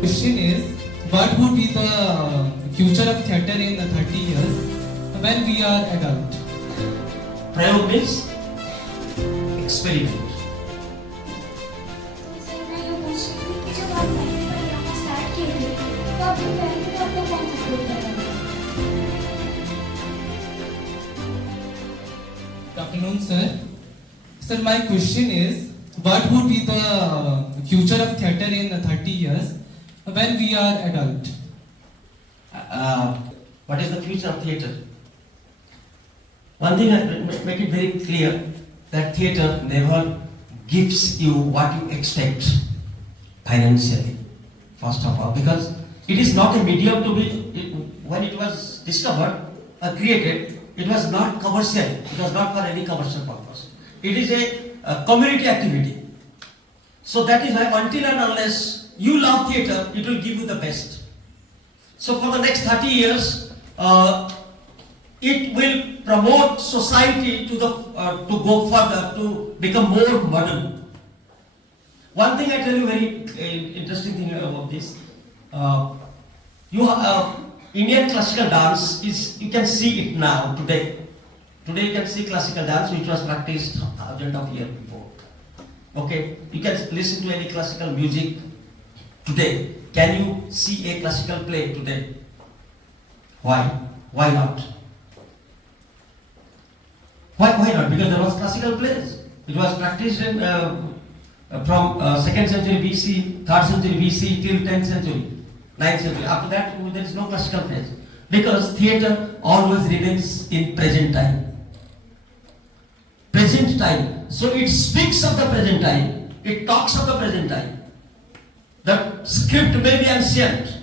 Question is, what would be the future of theatre in 30 years when we are adult? प्रयोग means experiment. Sir मैं ये पूछ रही हूँ कि जब आप पहली बार ड्रामा स्टार्ट किए थे तो आपने पहले तो आपको कौन सा रोल करा था? Good afternoon, sir. Sir, my question is, what would be the future of theatre in 30 years when we are adult? What is the future of theatre? One thing I make it very clear that theatre never gives you what you expect financially, first of all, because it is not a medium to be, when it was discovered or created, it was not commercial, it was not for any commercial purpose. It is a community activity. So that is why until and unless you love theatre, it will give you the best. So for the next 30 years, it will promote society to go further, to become more modern. One thing I tell you, very interesting thing about this, Indian classical dance is, you can see it now today. Today you can see classical dance which was practiced thousands of years before. Okay, you can listen to any classical music today. Can you see a classical play today? Why? Why not? Why not? Because there was classical plays. It was practiced in, from 2nd century BC, 3rd century BC till 10th century, 9th century. After that, there is no classical plays. Because theatre always remains in present time. Present time. So it speaks of the present time. It talks of the present time. The script may be ancient,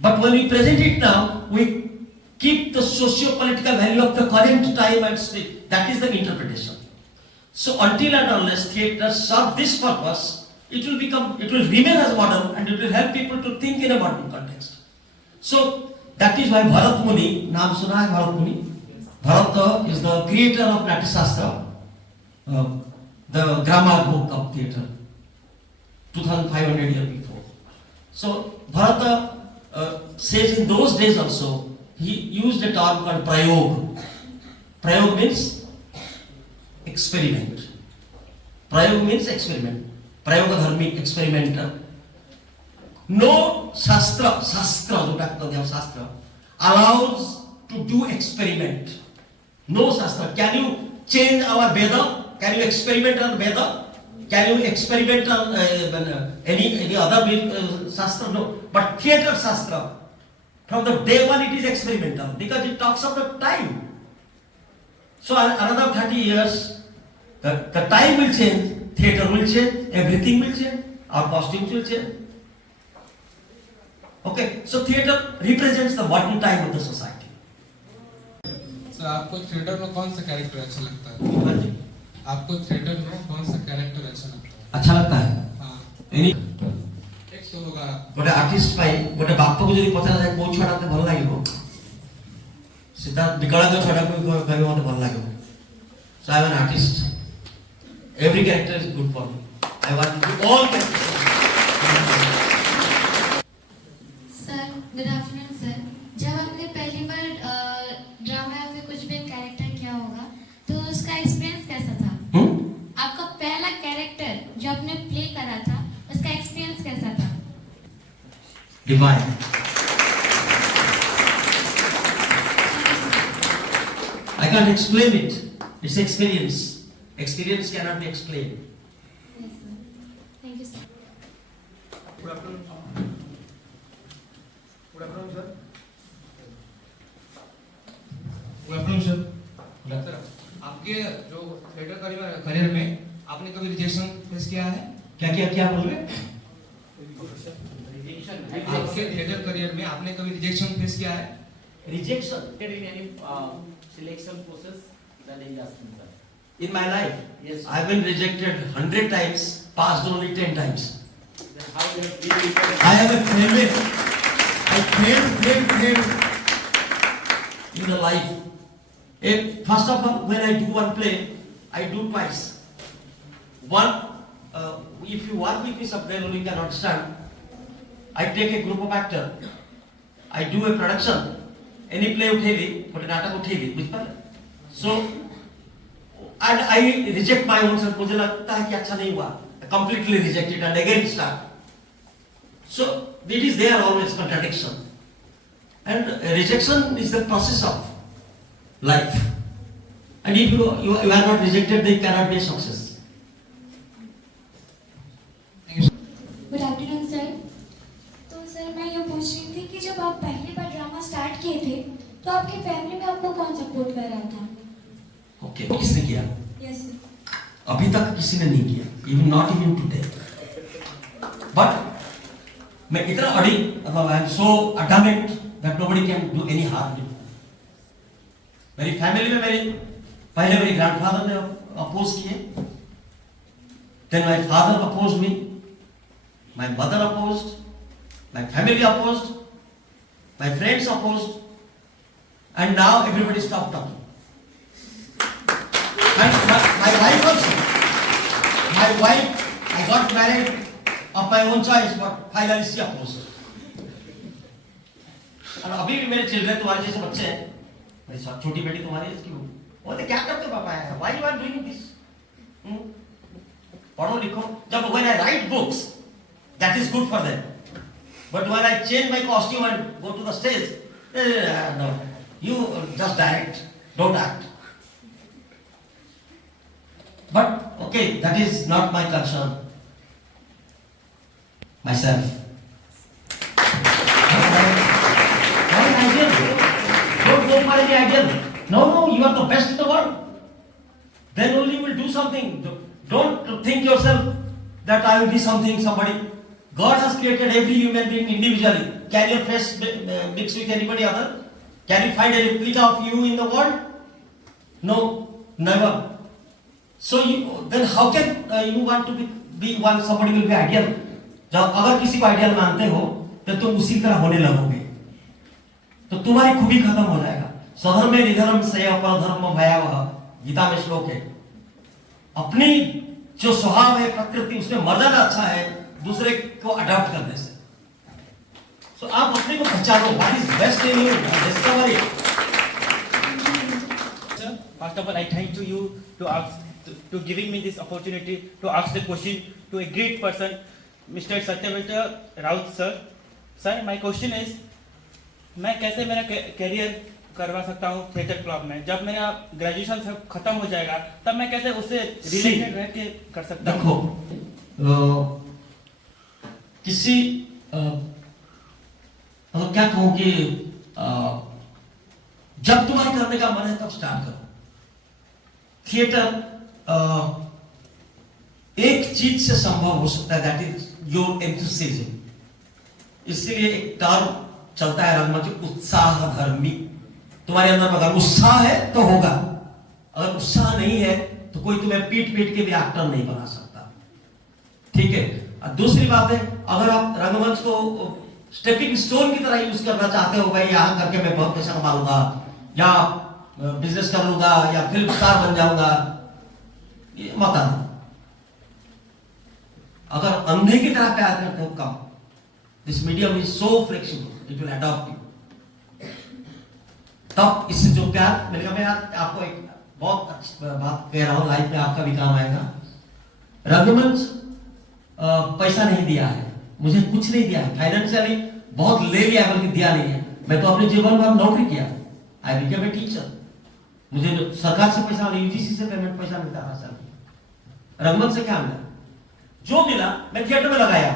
but when we present it now, we keep the socio-political value of the current time and speak. That is the interpretation. So until and unless theatre serve this purpose, it will remain as modern, and it will help people to think in a modern context. So that is why Bharat Muni, naam suna hai Bharat Muni? Bharata is the creator of Natya Shastra, the grammar book of theatre, 2500 years before. So Bharata says in those days also, he used a term called prayog. Prayog means experiment. Prayog means experiment. Prayoga dharmi, experimenter. No shastra allows to do experiment. No shastra. Can you change our Veda? Can you experiment on Veda? Can you experiment on any other shastra? No. But theatre shastra, from the day one it is experimental because it talks of the time. So another 30 years, the time will change, theatre will change, everything will change, our costumes will change. Okay, so theatre represents the modern time of the society. Sir आपको थिएटर में कौन सा कैरेक्टर अच्छा लगता है? आपको थिएटर में कौन सा कैरेक्टर अच्छा लगता है? अच्छा लगता है? हाँ। Any एक तो होगा गोटे आर्टिस्ट पाई गोटे बाप को जदि पचार जाए को छुआ ते भल लागिबो सीधा विकलांग छुआ को कहबे मते भल लागिबो so I am an artist every character is good for me I want to do all characters sir good afternoon sir, जब आपने पहली बार ड्रामा या फिर कुछ भी कैरेक्टर किया होगा तो उसका एक्सपीरियंस कैसा था? आपका पहला कैरेक्टर जो आपने प्ले करा था उसका एक्सपीरियंस कैसा था? Divine I can't explain it. It's experience. Experience cannot be explained. Yes, sir. Thank you, sir. Good afternoon. Good afternoon, sir. Good afternoon, sir. Sir आपके जो थिएटर करियर में आपने कभी रिजेक्शन फेस किया है? क्या बोल रहे? आपके थिएटर करियर में आपने कभी रिजेक्शन फेस किया है? Rejection In any selection process that is asking, sir. in my life. Yes, sir. I've been rejected 100 times, passed only 10 times. Then how you have deal with that? I am a failure. I failed in the life. First of all, when I do one play, I do twice. One, if you work with me somewhere, you can understand. I take a group of actor, I do a production, any play उठेगी, थोड़े नाटक उठेगी, बुझ पा रहे? So, and I reject my own self. मुझे लगता है कि अच्छा नहीं हुआ. I completely reject it and again start. So, it is there always contradiction. And rejection is the process of life. And if you are not rejected, then you cannot be a success. Good afternoon sir. तो सर मैं ये पूछ रही थी कि जब आप पहली बार ड्रामा स्टार्ट किए थे तो आपकी फैमिली में आपको कौन सपोर्ट कर रहा था? Okay. किसने किया? Yes sir. अभी तक किसी ने नहीं किया. Even not even today. But मैं इतना अड़ी, मतलब I am so adamant that nobody can do any harm to me. मेरी फैमिली में पहले मेरे ग्रैंडफादर ने अपोज किए. Then my father opposed me. My mother opposed. My family opposed. My friends opposed. And now everybody stopped talking. And my wife also. My wife, I got married of my own choice, but finally she opposed. और अभी भी मेरे चिल्ड्रन तुम्हारे जैसे बच्चे हैं. मेरी छोटी बेटी तुम्हारी इसकी बोलते क्या करते हो पापा यार? Why you are doing this? पढ़ो लिखो. जब when I write books, that is good for them. But when I change my costume and go to the stage, no, you just direct, don't act. But okay, that is not my concern. Myself. Not an ideal. Don't go for any ideal. No, you are the best in the world. Then only you will do something. Don't think yourself that I will be something, somebody. God has created every human being individually. Can your face mix with anybody other? Can you find a replica of you in the world? No, never. So then how can you want to be one? Somebody will be ideal. जब अगर किसी को आइडियल मानते हो तो तुम उसी तरह होने लगोगे, तो तुम्हारी खूबी खत्म हो जाएगा. स्वधर्म में निधर्म से अपरधर्म भयावह, गीता में श्लोक है. अपनी जो स्वभाव है प्रकृति, उसमें मर जाना अच्छा है दूसरे को अडॉप्ट करने से. So आप अपने को पहचानो. What is best in you? Discover it. Sir, first of all, I thank you to giving me this opportunity to ask the question to a great person, Mr. Satyavrat Raut sir. Sir, my question is, मैं कैसे मेरा कैरियर करवा सकता हूँ theatre club में? जब मेरा ग्रेजुएशन खत्म हो जाएगा तब मैं कैसे उससे रिलेटेड रह के कर सकता हूँ? देखो, किसी मतलब क्या कहूँ कि जब तुम्हारे करने का मन है तब स्टार्ट करो. थिएटर एक चीज से संभव हो सकता है, दैट इज योर एंथुसियाज्म. इसलिए एक टर्म चलता है रंगमंच, उत्साह धर्मी. तुम्हारे अंदर अगर उत्साह है तो होगा, अगर उत्साह नहीं है तो कोई तुम्हें पीट पीट के भी एक्टर नहीं बना सकता. ठीक है. दूसरी बात है, अगर आप रंगमंच को स्टेपिंग स्टोन की तरह यूज करना चाहते हो, भाई यहां करके मैं बहुत पैसा कमा लूंगा या बिजनेस कर लूंगा या फिल्म स्टार बन जाऊंगा, ये मत आना. अगर अंधे की तरह प्यार करते हो कम. This medium is so flexible, it will adopt you. तब इससे जो प्यार मिलेगा. मैं आपको एक बहुत अच्छी बात कह रहा हूं, लाइफ में आपका भी काम आएगा. रंगमंच पैसा नहीं दिया है, मुझे कुछ नहीं दिया है. फाइनेंशियली बहुत ले लिया है, बल्कि दिया नहीं है. मैं तो अपने जीवन भर नौकरी किया. I became a teacher. मुझे सरकार से पैसा, यूजीसी से पेमेंट पैसा मिलता था सर. रंगमंच से क्या मिला? जो मिला मैं थिएटर में लगाया.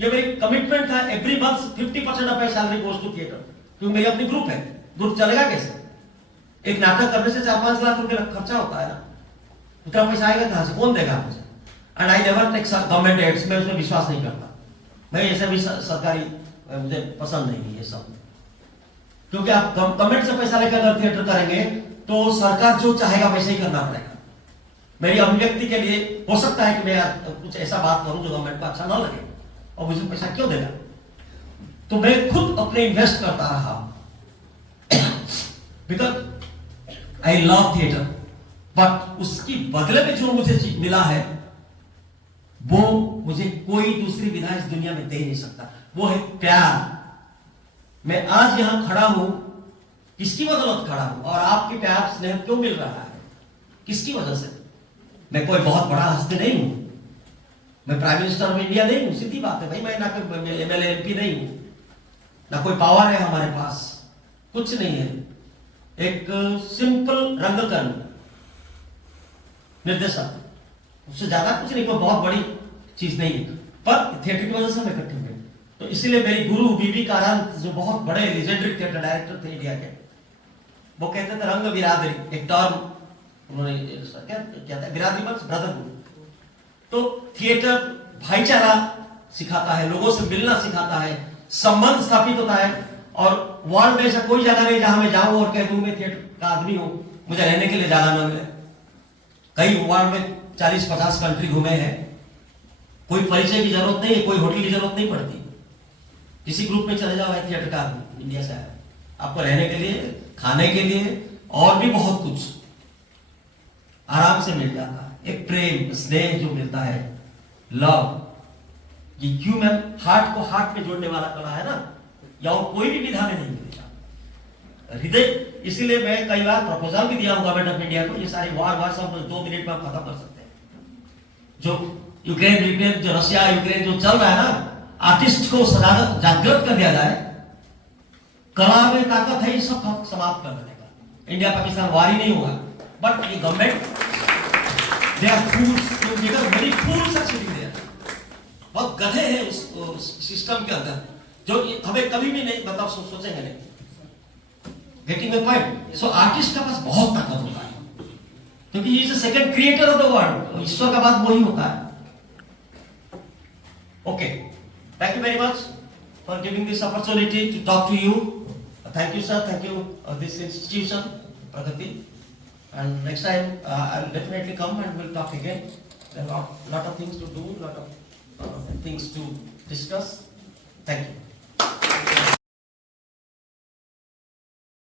ये मेरी कमिटमेंट था. Every month 50% of my salary goes to theatre, क्योंकि मेरी अपनी ग्रुप है. ग्रुप चलेगा कैसे? एक नाटक करने से 4-5 लाख रुपए खर्चा होता है ना. उतना पैसा आएगा कहां से? कौन देगा मुझे? And I never take government aids. मैं उसमें विश्वास नहीं करता. मैं ऐसे भी सरकारी मुझे पसंद नहीं है ये सब, क्योंकि आप गवर्नमेंट से पैसा लेकर अगर थिएटर करेंगे तो सरकार जो चाहेगा वैसे ही करना पड़ेगा. मेरी अभिव्यक्ति के लिए हो सकता है कि मैं कुछ ऐसा बात करूं जो गवर्नमेंट को अच्छा ना लगे, और मुझे पैसा क्यों देगा? तो मैं खुद अपने इन्वेस्ट करता रहा, because I love theatre. But उसकी बदले में जो मुझे मिला है वो मुझे कोई दूसरी विधा इस दुनिया में दे नहीं सकता. वो है प्यार। मैं आज यहां खड़ा हूं, किसकी बदौलत खड़ा हूं, और आपके प्यार स्नेह क्यों मिल रहा है, किसकी वजह से? मैं कोई बहुत बड़ा हस्ती नहीं हूं, मैं प्राइम मिनिस्टर ऑफ इंडिया नहीं हूं, सीधी बात है भाई। मैं ना कोई एमएलए एमपी नहीं हूं, ना कोई पावर है हमारे पास, कुछ नहीं है। एक सिंपल रंगकर्मी, निर्देशक, उससे ज्यादा कुछ नहीं, कोई बहुत बड़ी चीज नहीं है। पर थिएटर की वजह से मैं इकट्ठे हुए। तो इसलिए मेरी गुरु बीबी कारांत, जो बहुत बड़े लेजेंडरी थिएटर डायरेक्टर थे इंडिया के, वो कहते थे रंग बिरादरी, एक टर्म उन्होंने क्या था, बिरादरी मींस ब्रदरहुड। तो थिएटर भाईचारा सिखाता है, लोगों से मिलना सिखाता है, संबंध स्थापित होता है। और वर्ल्ड में ऐसा कोई जगह नहीं जहां मैं जाऊं और कह दूं मैं थिएटर का आदमी हूं, मुझे रहने के लिए जगह न मिले। कई वर्ल्ड में 40-50 कंट्री घूमे हैं, कोई परिचय की जरूरत नहीं है, कोई होटल की जरूरत नहीं पड़ती। किसी ग्रुप में चले जाओ, थिएटर का आदमी इंडिया से आया, आपको रहने के लिए, खाने के लिए और भी बहुत कुछ आराम से मिल जाता है। एक प्रेम स्नेह जो मिलता है, लव, ये ह्यूमन हार्ट को हार्ट में जोड़ने वाला कला है ना, या और कोई भी विधा में नहीं मिलेगा। हृदय, इसीलिए मैं कई बार प्रपोजल भी दिया हूं गवर्नमेंट ऑफ इंडिया को, ये सारी वार सब 2 मिनट में आप खत्म कर सकते हैं। जो यूक्रेन, जो रशिया यूक्रेन जो चल रहा है ना, आर्टिस्ट को जागृत कर दिया जाए, कला में ताकत है, ये सब समाप्त कर देने का। इंडिया पाकिस्तान वार ही नहीं होगा। बट ये government, they are fools, very fool succeeding there, बहुत गधे हैं उस सिस्टम के अंदर, जो हमें कभी भी नहीं मतलब सोचेंगे नहीं। Getting the point? So artist का पास बहुत ताकत होता है, क्योंकि he is the second creator of the world. ईश्वर का बाद वही होता है। Okay, thank you very much for giving this opportunity to talk to you. Thank you sir, thank you this institution Pragati, and next time I'll definitely come and we'll talk again. There are lot of things to do, lot of things to discuss. Thank you.